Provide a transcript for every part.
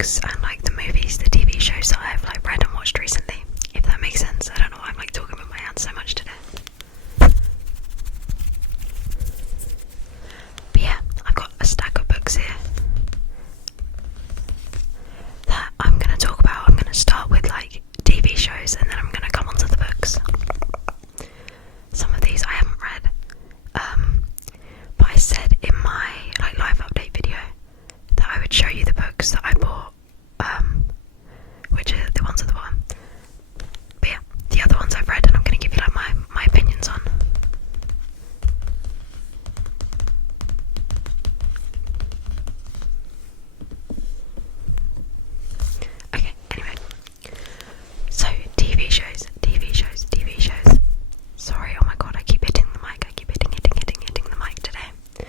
books and like the movies, the TV shows that I've like read and watched recently, if that makes sense. I don't know why I'm like talking with my hands so much today. But yeah, I've got a stack of books here that I'm going to talk about. I'm going to start with like TV shows and then I'm going to come on to the books. Some of these I haven't read, but I said in my like live update video that I would show you the books that I bought, which are the ones at the bottom. But yeah, the other ones I've read and I'm going to give you like my opinions on. Okay, anyway, so TV shows. Sorry, oh my god, I keep hitting the mic, I keep hitting the mic today.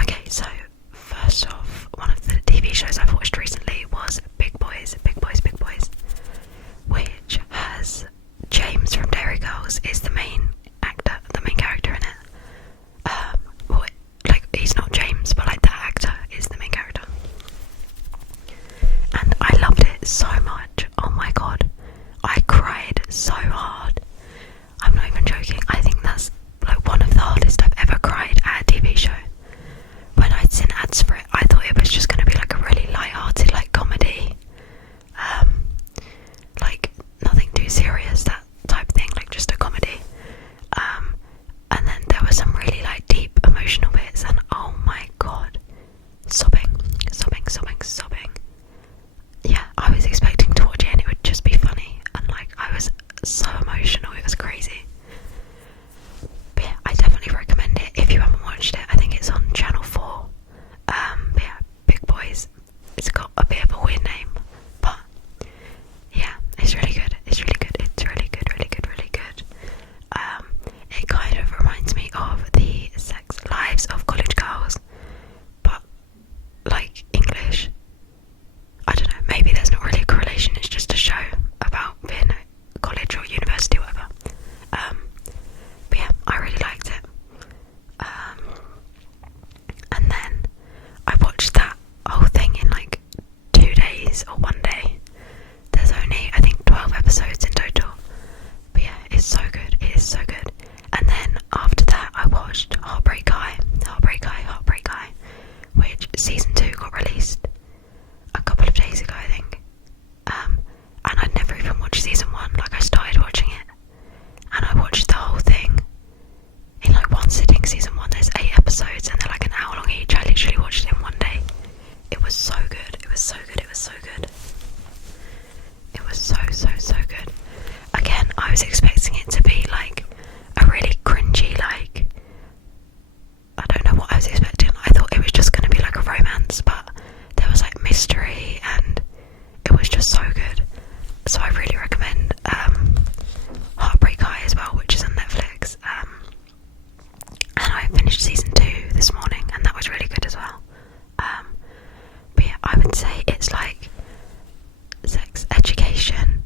Okay, so first off, one of the TV shows I've watched recently was Big Boys, which has James from Dairy Girls is the main character in it. Like, he's not James, but like that actor is the main character. And I loved it so much, oh my god, I cried so hard. I'm not even joking, I think that's like one of the hardest I've ever cried at a TV show. When I'd seen ads for it, I thought it was just going to be like a really light-hearted like comedy, like nothing too serious, that type thing, like just a comedy. And then there were some really like deep emotional bits and oh my god, sobbing. Yeah, I was expecting to watch it and it would just be funny, and like I was so emotional, it was crazy. But yeah, I definitely recommend it if you haven't watched it. I think it's on Channel 4. But yeah, Big Boys. It's got a bit of a weird name, but yeah, it's really good. It's really good. It kind of reminds me of the sex lives of college girls, but like English. I don't know, maybe there's not really a correlation, it's just a show about being at college or university or whatever. But yeah, I really liked it. And then I watched that whole thing in like 2 days or 1 day. There's only, I think, 12 episodes in total. But yeah, it's so good, it is so good. And then after that I watched Heartbreak High, which season 2 got released a couple of days ago, I think. And I'd never even watched season 1, like I started watching it and I watched the whole thing in like one sitting. Season 1, there's 8 episodes and they're like an hour long each. I literally watched it in 1 day. It was so good, it was so good. It was so good. Again, I was expecting it to be like a really cringy, like, I don't know what I was expecting. I thought it was just going to be like a romance, but there was like mystery and it was just so good. So I really recommend Heartbreak High as well, which is on Netflix. And I finished season 2 this morning and that was really good as well. But yeah, I would say it's like sex education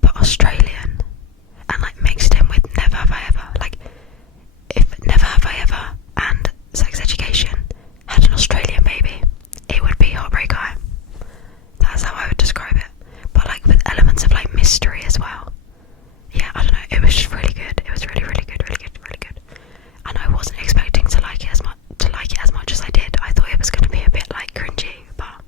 but Australian and like mixed in with Never Have I Ever. Like if Never Have I Ever and sex education had an Australian baby, it would be Heartbreak High. That's how I would describe it, but like with elements of like mystery as well. Yeah, I don't know, it was just really good. It was really good. And I wasn't expecting to like it as much as I did. I thought it was going to be a bit like cringy, but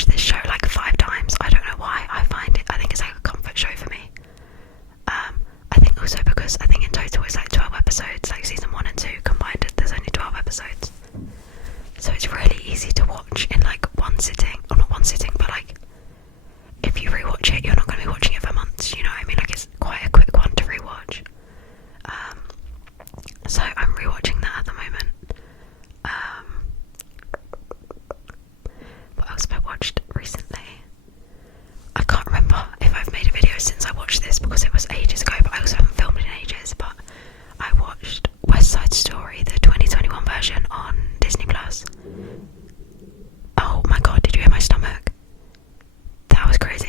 watched this show like 5 times. I don't know why. I think it's like a comfort show for me. I think also because I think in total it's like 12 episodes, like season 1 and 2 combined, there's only 12 episodes. So it's really easy to watch in like one sitting, or not one sitting, but like if you rewatch it, you're not going to be watching it for months, you know what I mean? Like it's quite a quick one to rewatch. So I'm rewatching that at the moment. What else have I watched recently? I can't remember if I've made a video since I watched this because it was ages ago, but I also haven't filmed in ages. But I watched West Side Story, the 2021 version on Disney Plus. Oh my god, did you hear my stomach? That was crazy.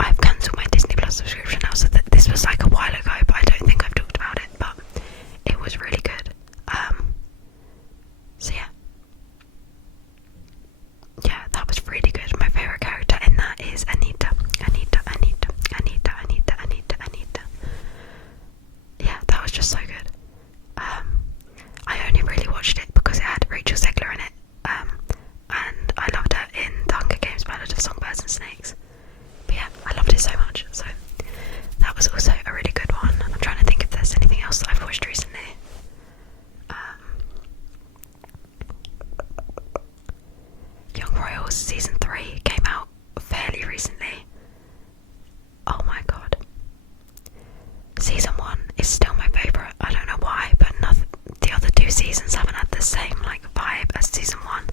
I've cancelled my Disney Plus subscription now, so this was like a while ago, but I don't think I've talked about it, but it was really good. So yeah, that was really good. My favourite character in that is Anita. Yeah, that was just so good. I only really watched it because it had Rachel Zegler in it, and I loved her in The Hunger Games: Ballad of Songbirds and Snakes. But yeah, I loved it so much, so that was also a really good one. I'm trying to think if there's anything else that I've watched recently. Young Royals season 3 came out fairly recently. Oh my god. Season 1 is still my favourite. I don't know why, but the other 2 seasons haven't had the same like vibe as season 1.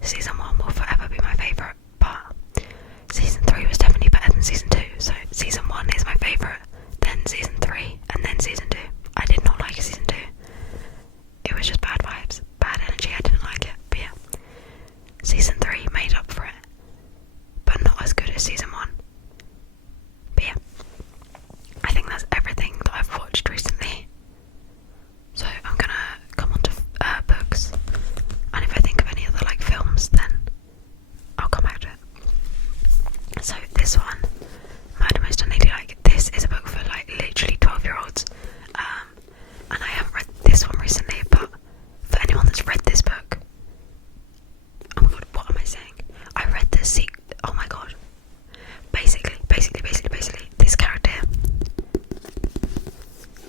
Season 1 will forever be my favourite, but season 3 was definitely better than season 2. So season 1 is my favourite, then season 3, and then season 2. I did not like season 2. It was just bad vibes, bad energy. I didn't like it, but yeah. Season 3 made up for it, but not as good as season 1. But yeah, I think that's everything that I've watched recently. So I'm gonna come on to books, and if I think of any other like films, then I'll come back to it. So this one, Murder Most Unladylike, this is a book for like literally 12-year-olds, and I haven't read this one recently, but for anyone that's read this book, oh my god, what am I saying? I read the oh my god. Basically, this character.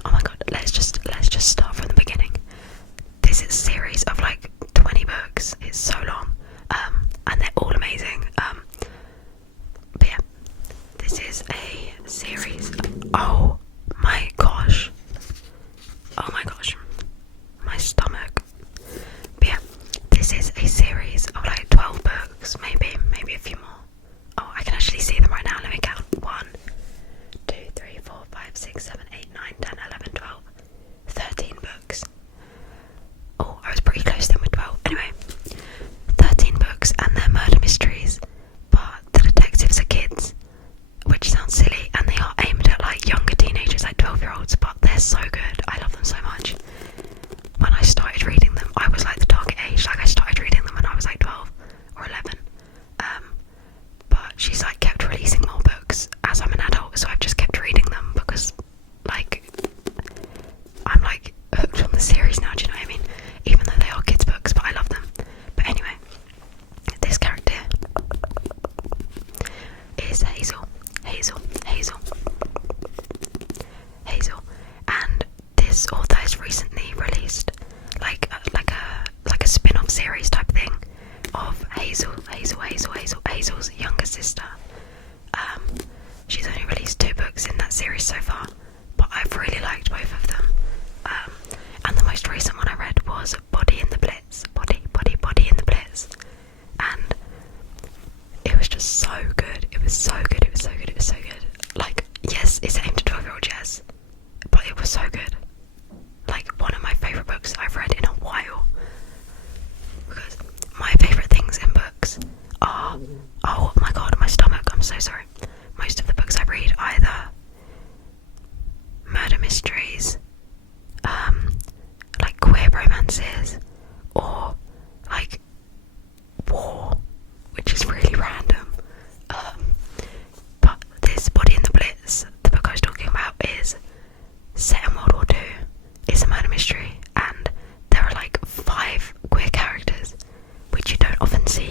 Oh my god, let's just start from the beginning. This is a series of like 20 books. It's so long, and they're all amazing. But yeah, this is a series. Oh my gosh, my stomach. But yeah, this is a series of like 12 books, maybe a few more. Oh, I can actually see them right now. Let me count. 1, 2, 3, 4, 5, 6, 7, 8, 9, 10, 11, 12, 13 books. Oh, I was pretty close then with 12. Anyway, 13 books, and they're murder mysteries, but the detectives are kids, which sounds silly, and they are aimed at like younger teenagers, like 12-year-olds, but they're so good. I love them so much. When I started reading them, I was like the target age. Like I started reading them when I was like 12 or 11. But she's like kept releasing more books as I'm an adult, so I've just kept reading them because like I'm like hooked on the series now, do you know what I mean? Even though they are kids books, but I love them. But anyway, this character is Hazel, and this author has recently released like a spin-off series type thing of Hazel's younger sister. She's only released 2 books in that series so far, but I've really liked both of them. And the most recent one I read was Body in the Blitz, Body in the Blitz, and it was just so good. It was so good. Like, yes, it's aimed at 12-year-olds, yes, but it was so good. Like one of my favourite books I've read in a while. Because my favourite things in books are, oh my god, my stomach, I'm so sorry. Most of the books I read either murder mysteries, like queer romances, or like war, which is really random. But this Body in the Blitz, the book I was talking about, is set in World War II. It's a murder mystery, and there are like 5 queer characters, which you don't often see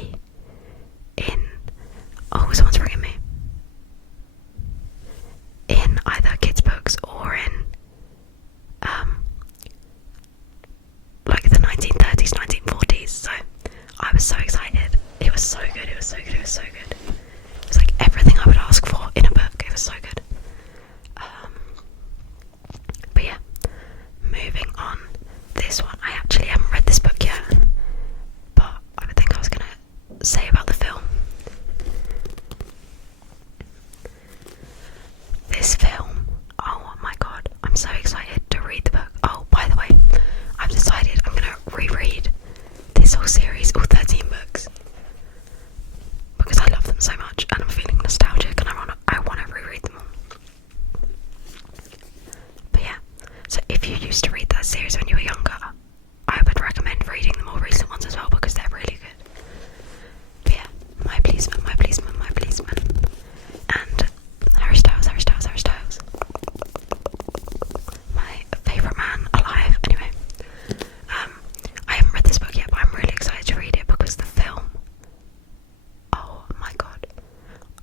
was so excited. It was so good, it was so good, it was so good. It was like everything I would ask for in a book. It was so good. But yeah, moving on. This one, I actually haven't read this book yet, but I think I was gonna say about the film. This film, oh my god, I'm so excited to read the book. Oh, by the way, I've decided I'm gonna reread this whole series, all 13 books, because I love them so much and I'm feeling nostalgic and I want to reread them all. But yeah, so if you used to read that series when you were younger, I would recommend reading the more recent ones as well because they're really good. But yeah, my policeman, my policeman, my policeman, and Harry Styles, Harry Styles, Harry Styles. My favourite man alive. Anyway, I haven't read this book yet, but I'm really excited to read it because the film, oh my god,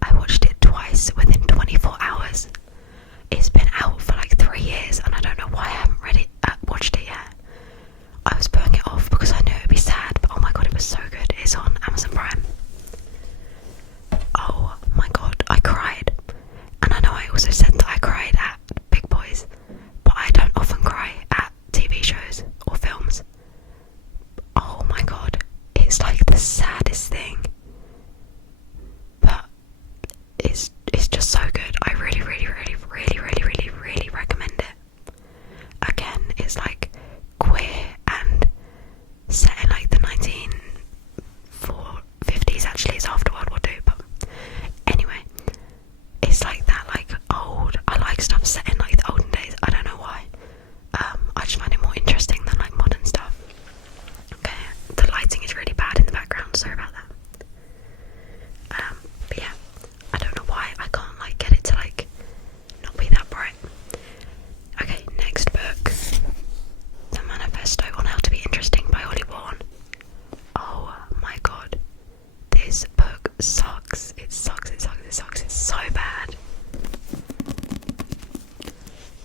I watched it twice within 24 hours. It's been out for like 3 years and I don't know why I haven't watched it yet. I was putting it off because I knew it would be sad, but oh my god, it was so good. It's on Amazon Prime. Oh my god, I cried. And I know I also said that I cried at Big Boys, but I don't often cry at TV shows or films. Oh my god, it's like the saddest thing, but it's just so good. I really, really, really, really, really, really, really recommend it. Again, it's like queer and set in like the 1950s. Actually, it's after World War II, but anyway, it's like that, like old. I like stuff set in like the olden days. I don't know why. I just find it more interesting than like modern stuff. Okay, the lighting is really bad in the background. Sorry about that. But yeah, I don't know why I can't like get it to like not be that bright. Okay, next book, The Manifesto on How to Be Interesting by Holly Bourne. Oh my god, this book sucks. It sucks, it sucks, it sucks. It's so bad.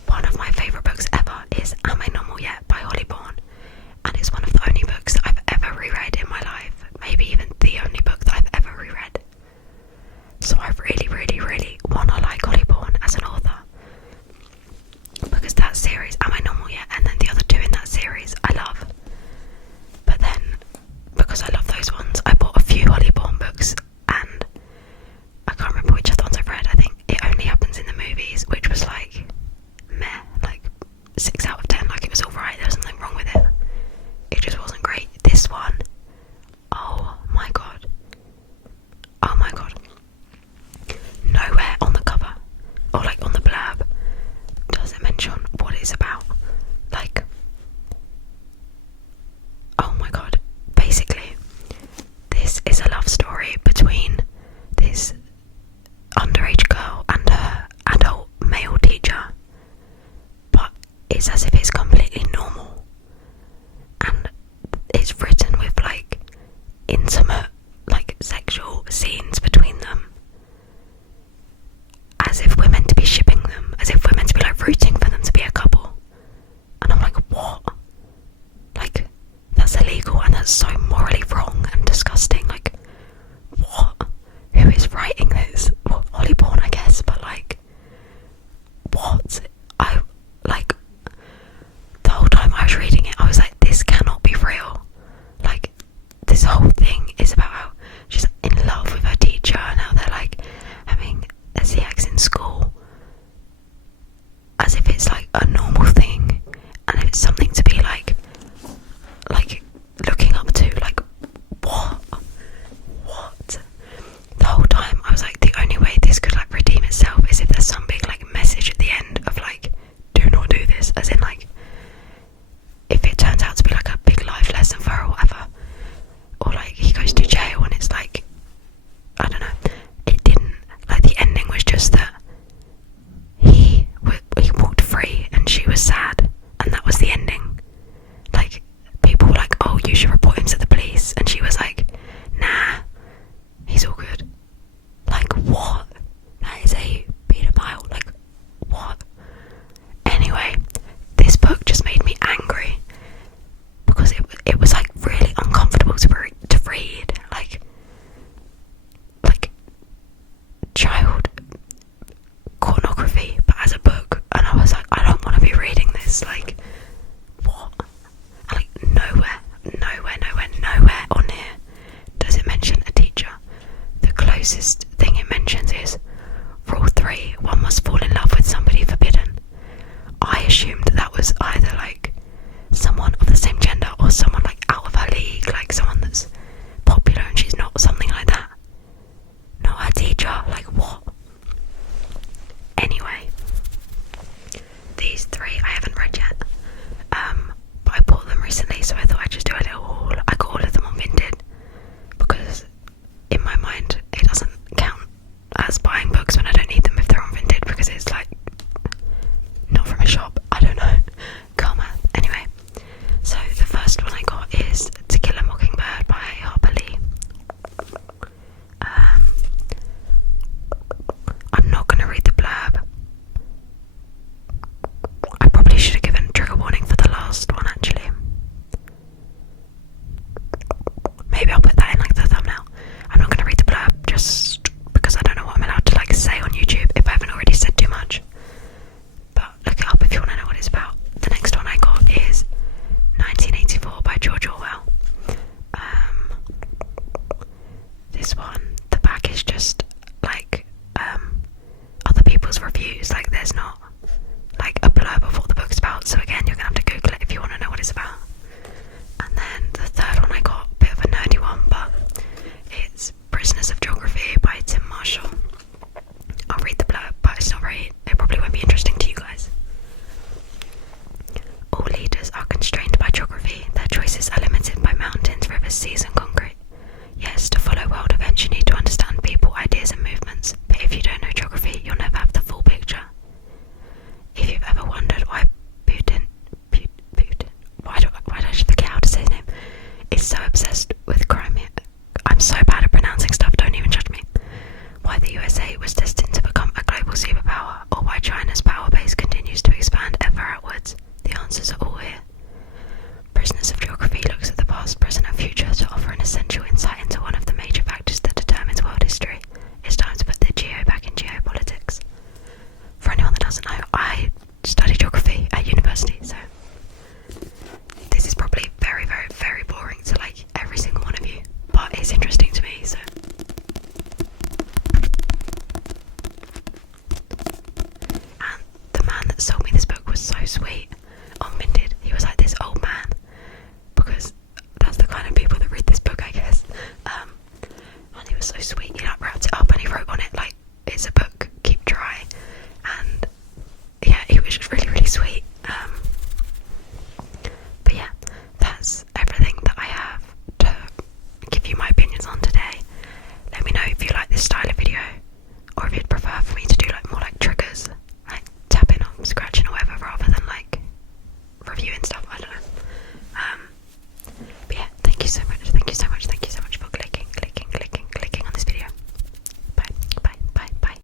One of my favourite books ever is Am I Normal Yet by Holly Bourne, and it's one of the only books that I've ever reread in my life, maybe even the only book that I've ever reread. So I really, really, really want to like Holly Bourne as an author, because that series, Am I Normal Yet, and then the other two in that series, I love. But then, because I love those ones, I bought a few Holly Bourne books, and I can't remember which other ones I've read. I think It Only Happens in the Movies, which was like meh, like 6 out of 10, like it was alright, there was nothing wrong with it. It just wasn't great. This one, oh my god. Oh my god. Nowhere on the cover, or like on the blurb, does it mention what it's about. Like, oh my god. Basically, this is a love story between this underage girl and her adult male teacher, but it's as if it's completely normal, and it's written with like intimate, like sexual scenes between them, as if we're meant to be shipping them, as if we're meant to be like rooting for them to be a couple. And I'm like, what? Like, that's illegal and that's so morally wrong and disgusting. Like, what? Who is writing this? Well, Holly Bourne, I guess, but like, what? I, like, the whole time I was reading it, I was like, this cannot be real. Like, this whole thing is about how she's in love with her teacher and how they're like having sex in school, as if it's closest thing it mentions is rule 3, one must fall in love with somebody forbidden. I assumed that was either like someone of the same gender or someone like out of her league, like someone that's popular and she's not, something like that. Not her teacher, like what? Anyway, these 3 I haven't read yet, but I bought them recently, so I thought I'd just do a little haul. I got all of them on Vinted because in my mind it doesn't count as buying books when I don't need them if they're on Vinted, because it's like not from a shop. I don't know. Karma. Anyway, so the first one I got is To Kill a Mockingbird by Harper Lee. I'm not going to read the blurb. I probably should have given trigger warning for the last one actually. Maybe I'll put that in like the thumbnail. I'm not going to read the blurb just because I don't know what I'm allowed to like say on YouTube if I haven't already said too much. But look it up if you want to know what it's about. The next one I got is 1984 by George Orwell. This one, the back is just like other people's reviews, like there's not like a blurb of what the book's about, so again you're gonna have to Google it if you want to know what it's about. And then the third one I got, a bit of a nerdy one, but it's Prisoners of Geography by Tim Marshall. I'll read the blurb, but it probably won't be interesting to you guys. All leaders are constrained by geography. Their choices are limited by mountains, rivers, seas and concrete. Yes, to follow world events you need to understand people, ideas and movements, but if you don't know geography, you'll never have the full picture. If you've ever wondered why Putin, why did I forget how to say his name, is so obsessed with Crimea, I'm so bad at pronouncing stuff, don't even judge me. Why the USA was destined to become a global superpower, or why China's power base continues to expand ever outwards, the answers are all here. Prisoners of Geography looks at the past, present and future to offer an essential insight into one of the major factors that determines world history. It's time to put the geo back in geopolitics. For anyone that doesn't know, I study geography at university, so this is probably very, very, very boring to like every single one of you, but it's interesting to me, so. And the man that sold me this book was so sweet on Vinted. He was like this old man, because that's the kind of people that read this book, I guess. And he was so sweet.